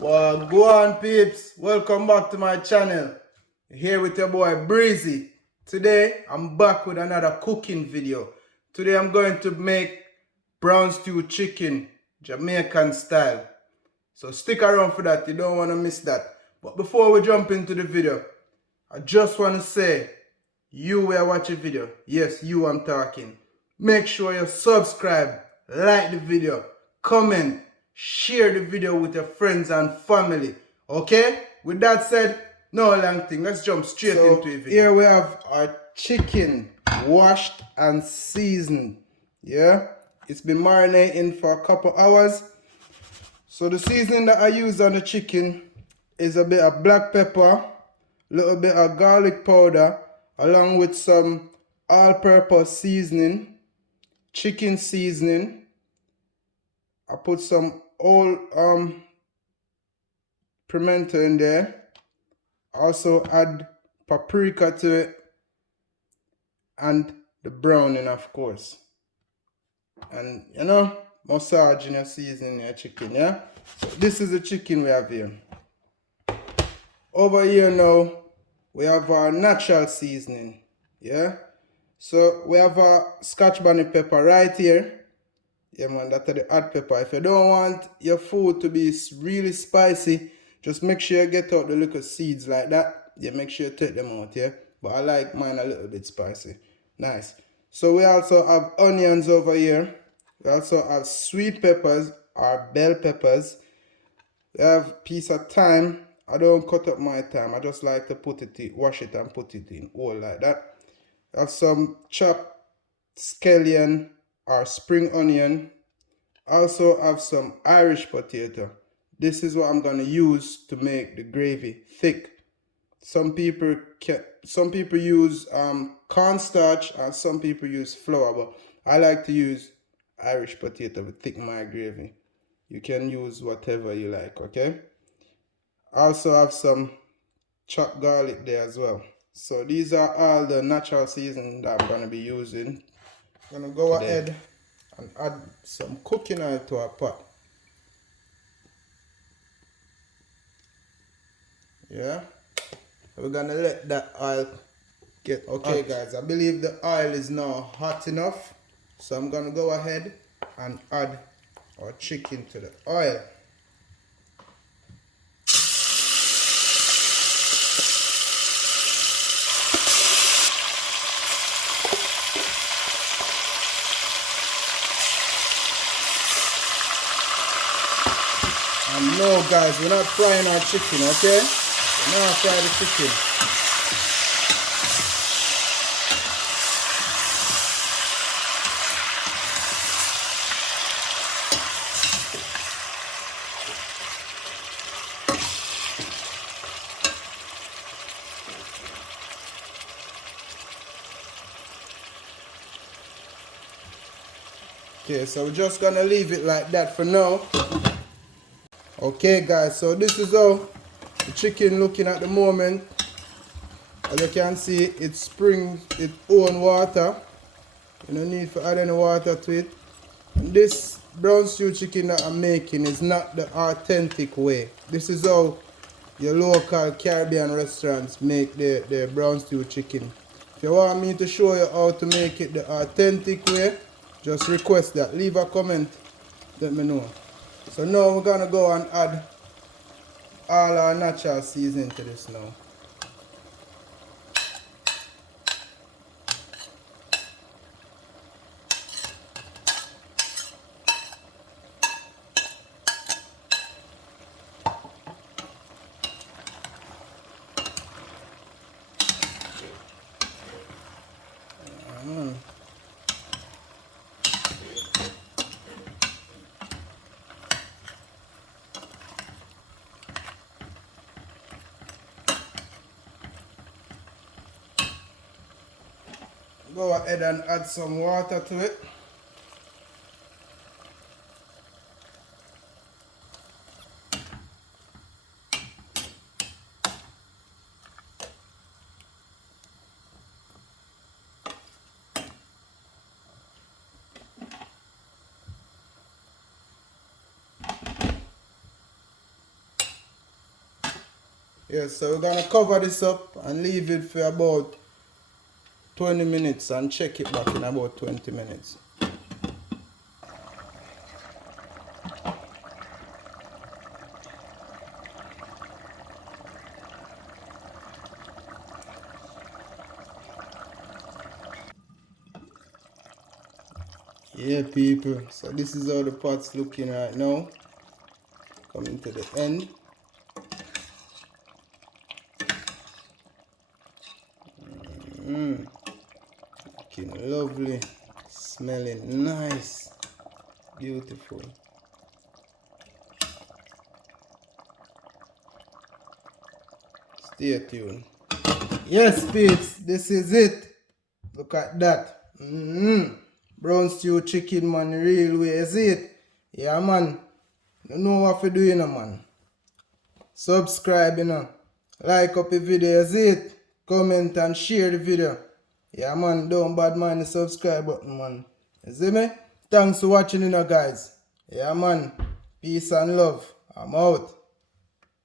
Well, go on, peeps. Welcome back to my channel. Here with your boy Breezy. Today, I'm back with another cooking video. Today, I'm going to make brown stew chicken, Jamaican style. So stick around for that. You don't want to miss that. But before we jump into the video, I just want to say, you who are watching video, yes, you I'm talking. Make sure you subscribe, like the video, comment, share the video with your friends and family. Okay? With that said, no long thing. Let's jump straight into the video. Here we have our chicken washed and seasoned. Yeah? It's been marinating for a couple hours. So the seasoning that I use on the chicken is a bit of black pepper, little bit of garlic powder, along with some all-purpose seasoning, chicken seasoning. I put some old pimento in there. Also add paprika to it and the browning, of course. And you know, massage in your seasoning your chicken, yeah? So this is the chicken we have here. Over here now, we have our natural seasoning, yeah? So we have a Scotch bonnet pepper right here. Yeah man, that's the hot pepper. If you don't want your food to be really spicy, just make sure you get out the little seeds like that. Yeah, make sure you take them out, yeah? But I like mine a little bit spicy. Nice. So we also have onions over here. We also have sweet peppers or bell peppers. We have piece of thyme. I don't cut up my thyme. I just like to put it in, wash it and put it in all like that. I have some chopped scallion or spring onion. I also have some Irish potato. This is what I'm going to use to make the gravy thick. Some people use cornstarch and some people use flour, but I like to use Irish potato to thicken my gravy. You can use whatever you like, okay? I also have some chopped garlic there as well. So these are all the natural seasoning that I'm going to be using. I'm going to go ahead and add some cooking oil to our pot. Yeah. We're going to let that oil get okay hot. Guys, I believe the oil is now hot enough. So I'm going to go ahead and add our chicken to the oil. And no guys, we're not frying our chicken, okay? We're not frying the chicken. Okay, so we're just gonna leave it like that for now. Okay guys, so this is how the chicken looking at the moment. As you can see, it springs its own water. You don't need to add any water to it. And this brown stew chicken that I'm making is not the authentic way. This is how your local Caribbean restaurants make their brown stew chicken. If you want me to show you how to make it the authentic way, just request that. Leave a comment, let me know. So now we're gonna go and add all our natural seasoning to this now. Go ahead and add some water to it. Yes, so we're gonna cover this up and leave it for about 20 minutes and check it back in about 20 minutes. Yeah, people, so this is how the pot's looking right now. Coming to the end. Looking lovely, smelling nice, beautiful. Stay tuned. Yes, peeps, this is it. Look at that. Brown stew chicken, man, real way, is it? Yeah, man. You know what to do, you know, man. Subscribe, you know. Like up the video, is it? Comment and share the video. Yeah, man, don't bad mind the subscribe button, man. You see me? Thanks for watching, you know, guys. Yeah, man. Peace and love. I'm out.